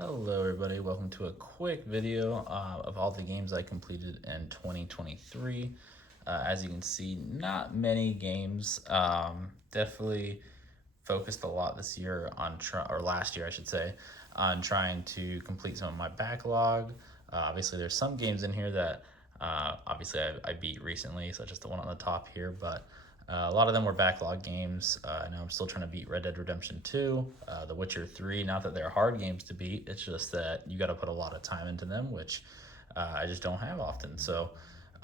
Hello everybody, welcome to a quick video of all the games I completed in 2023. As you can see, not many games. Definitely focused a lot this year on, or last year I should say, on trying to complete some of my backlog. Obviously there's some games in here that obviously I beat recently, such as the one on the top here, but a lot of them were backlog games. I know I'm still trying to beat Red Dead Redemption 2, The Witcher 3. Not that they're hard games to beat, it's just that you got to put a lot of time into them, which I just don't have often. So,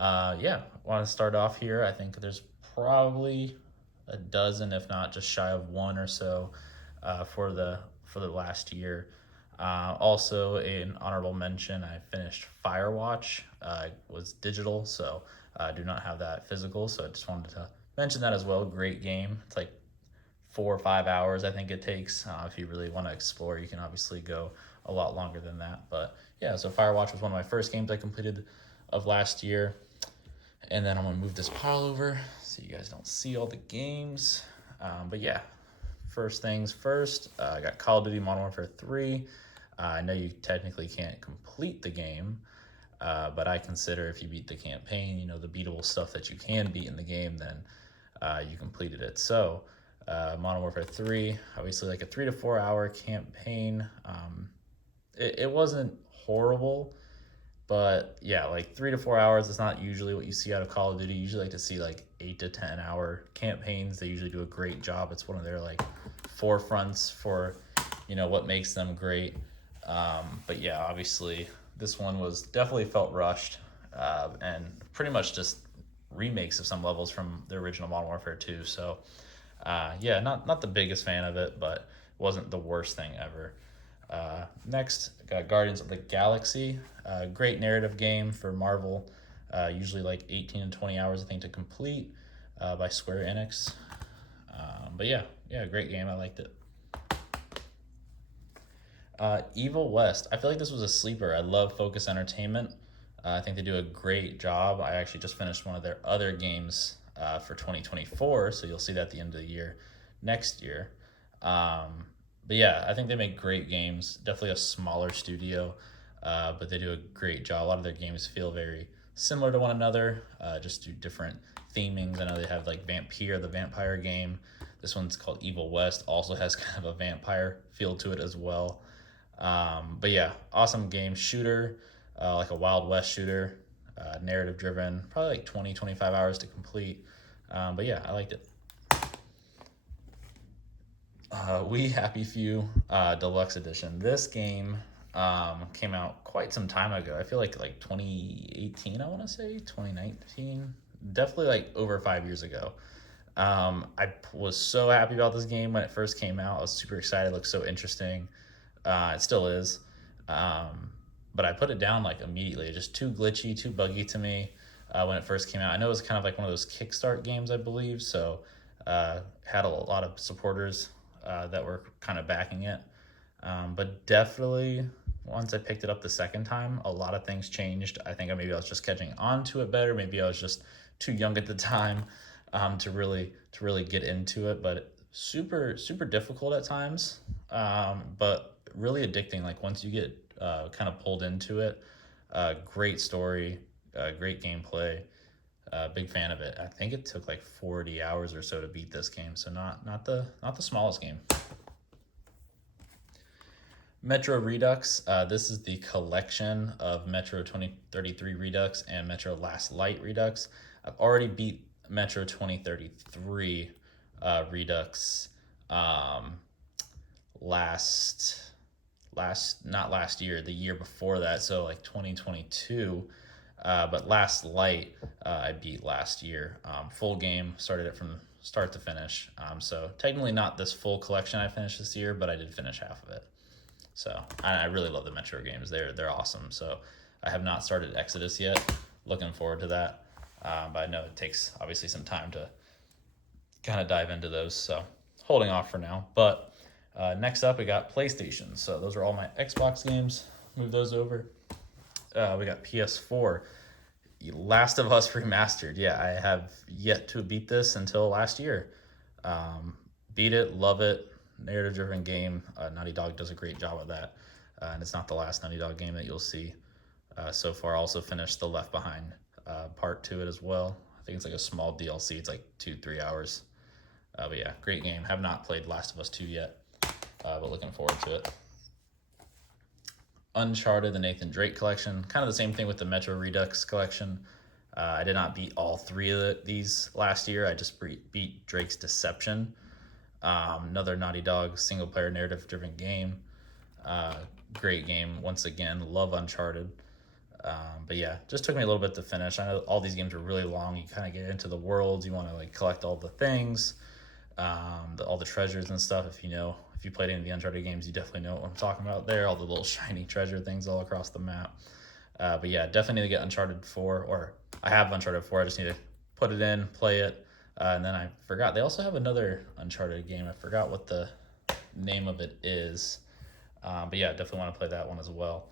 yeah, want to start off here. I think there's probably a dozen, if not just shy of one or so, for the last year. Also, an honorable mention, I finished Firewatch. It was digital, so I do not have that physical. So I just wanted to mention that as well. Great game. It's like 4 or 5 hours, I think it takes. If you really want to explore, you can obviously go a lot longer than that. But yeah, so Firewatch was one of my first games I completed of last year. And then I'm gonna move this pile over so you guys don't see all the games. But yeah, first things first, I got Call of Duty Modern Warfare 3. I know you technically can't complete the game, but I consider if you beat the campaign, the beatable stuff that you can beat in the game, then you completed it. So, Modern Warfare 3, obviously like a 3 to 4 hour campaign. It wasn't horrible, but yeah, like 3 to 4 hours is not usually what you see out of Call of Duty. You usually like to see like 8 to 10 hour campaigns. They usually do a great job. It's one of their like forefronts for, what makes them great. But yeah, obviously this one was definitely felt rushed, and pretty much just remakes of some levels from the original Modern Warfare 2. So yeah, not the biggest fan of it, but wasn't the worst thing ever. Next, got Guardians of the Galaxy. Great narrative game for Marvel. Usually like 18 to 20 hours, I think, to complete, by Square Enix. But yeah, great game. I liked it. Evil West. I feel like this was a sleeper. I love Focus Entertainment. I think they do a great job. I actually just finished one of their other games for 2024, so you'll see that at the end of the year next year. But yeah, I think they make great games. Definitely a smaller studio, but they do a great job. A lot of their games feel very similar to one another, just do different themings. I know they have like Vampire, the vampire game. This one's called Evil West, also has kind of a vampire feel to it as well. But yeah, awesome game. Shooter, like a Wild West shooter, narrative driven, probably like 20, 25 hours to complete. But yeah, I liked it. We Happy Few Deluxe Edition. This game came out quite some time ago. I feel like 2018, I want to say 2019. Definitely like over 5 years ago. I was so happy about this game when it first came out. I was super excited. It looked so interesting. It still is. But I put it down like immediately. Just too glitchy, too buggy to me when it first came out. I know it was kind of like one of those Kickstart games, I believe. So had a lot of supporters that were kind of backing it. But definitely, once I picked it up the second time, a lot of things changed. I think maybe I was just catching on to it better. Maybe I was just too young at the time to really get into it. But super super difficult at times. But really addicting. Like once you get kind of pulled into it, great story, great gameplay. Big fan of it. I think it took like 40 hours or so to beat this game, so not the smallest game. Metro Redux. This is the collection of Metro 2033 Redux and Metro Last Light Redux. I've already beat Metro 2033 Redux last not last year, the year before that, so like 2022. But Last Light, I beat last year. Full game, started it from start to finish. So technically not this full collection I finished this year, but I did finish half of it. So I really love the Metro games. They're awesome. So I have not started Exodus yet. Looking forward to that. But I know it takes obviously some time to kind of dive into those. So holding off for now. But next up, we got PlayStation. So those are all my Xbox games. Move those over. We got PS4. Last of Us Remastered. Yeah, I have yet to beat this until last year. Beat it, love it. Narrative driven game. Naughty Dog does a great job of that. and it's not the last Naughty Dog game that you'll see so far. I also finished the Left Behind part to it as well. I think it's like a small DLC. It's like 2-3 hours. But yeah, great game. Have not played Last of Us 2 yet, but looking forward to it. Uncharted, the Nathan Drake collection. Kind of the same thing with the Metro Redux collection. I did not beat all three of these last year. I just beat Drake's Deception. Another Naughty Dog single player narrative driven game. Great game once again. Love Uncharted. But yeah, just took me a little bit to finish. I know all these games are really long. You kind of get into the worlds. You want to like collect all the things, all the treasures and stuff. If you played any of the Uncharted games, you definitely know what I'm talking about there. All the little shiny treasure things all across the map. But yeah, definitely need to get Uncharted 4, or I have Uncharted 4. I just need to put it in, play it. And then I forgot, they also have another Uncharted game. I forgot what the name of it is. But yeah, definitely want to play that one as well.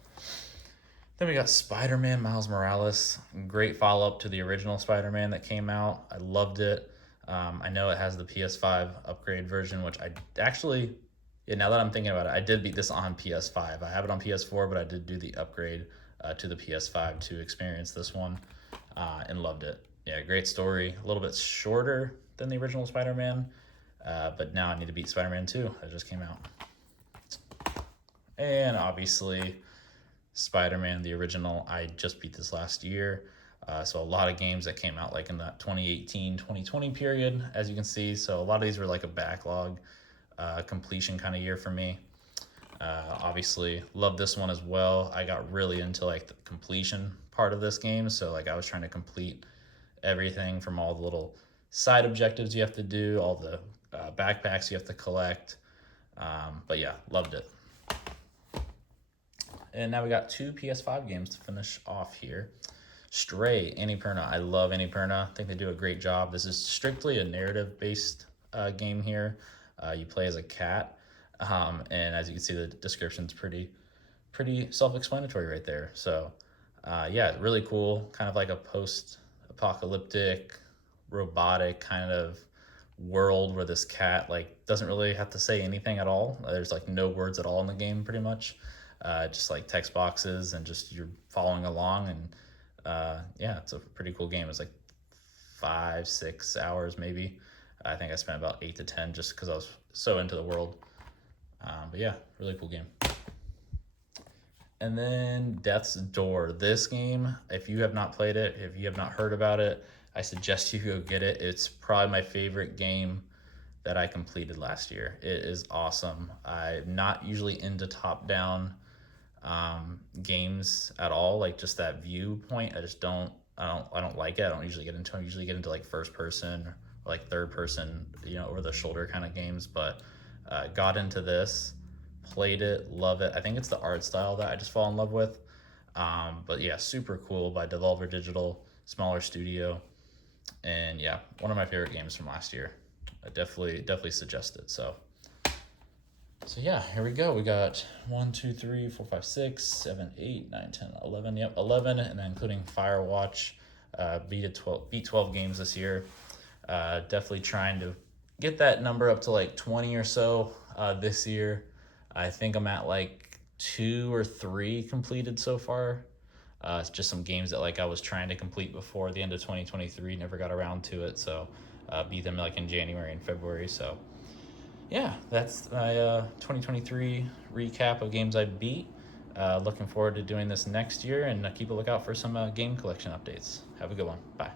Then we got Spider-Man Miles Morales. Great follow-up to the original Spider-Man that came out. I loved it. I know it has the PS5 upgrade version, which I actually, now that I'm thinking about it, I did beat this on PS5. I have it on PS4, but I did do the upgrade to the PS5 to experience this one and loved it. Yeah, great story. A little bit shorter than the original Spider-Man, but now I need to beat Spider-Man 2. That just came out. And obviously, Spider-Man, the original, I just beat this last year. So a lot of games that came out like in that 2018, 2020 period, as you can see. So a lot of these were like a backlog completion kind of year for me. Obviously, love this one as well. I got really into like the completion part of this game. So like I was trying to complete everything from all the little side objectives you have to do, all the backpacks you have to collect. But yeah, loved it. And now we got 2 PS5 games to finish off here. Stray, Annapurna. I love Annapurna. I think they do a great job. This is strictly a narrative-based game here. You play as a cat, and as you can see, the description's pretty self-explanatory right there. So, yeah, really cool. Kind of like a post-apocalyptic, robotic kind of world where this cat like doesn't really have to say anything at all. There's like no words at all in the game, pretty much. Just like text boxes and just you're following along, and yeah, it's a pretty cool game. It's like 5-6 hours maybe. I think I spent about 8 to 10 just because I was so into the world. But yeah, really cool game. And then Death's Door. This game, if you have not played it, if you have not heard about it, I suggest you go get it. It's probably my favorite game that I completed last year. It is awesome. I'm not usually into top-down games at all, like just that viewpoint. I don't like it. I don't usually get into them. I usually get into like first person or like third person, over the shoulder kind of games, but got into this, played it, love it. I think it's the art style that I just fall in love with. But yeah, super cool by Devolver Digital, smaller studio. And yeah, one of my favorite games from last year. I definitely suggest it. So yeah, here we go. We got 1, 2, 3, 4, 5, 6, 7, 8, 9, 10, 11. Yep, 11, and then including Firewatch. Beat 12 games this year. Definitely trying to get that number up to like 20 or so this year. I think I'm at like 2 or 3 completed so far. It's just some games that like I was trying to complete before the end of 2023, never got around to it. So beat them like in January and February. So yeah, that's my 2023 recap of games I beat. Looking forward to doing this next year, and keep a lookout for some game collection updates. Have a good one. Bye.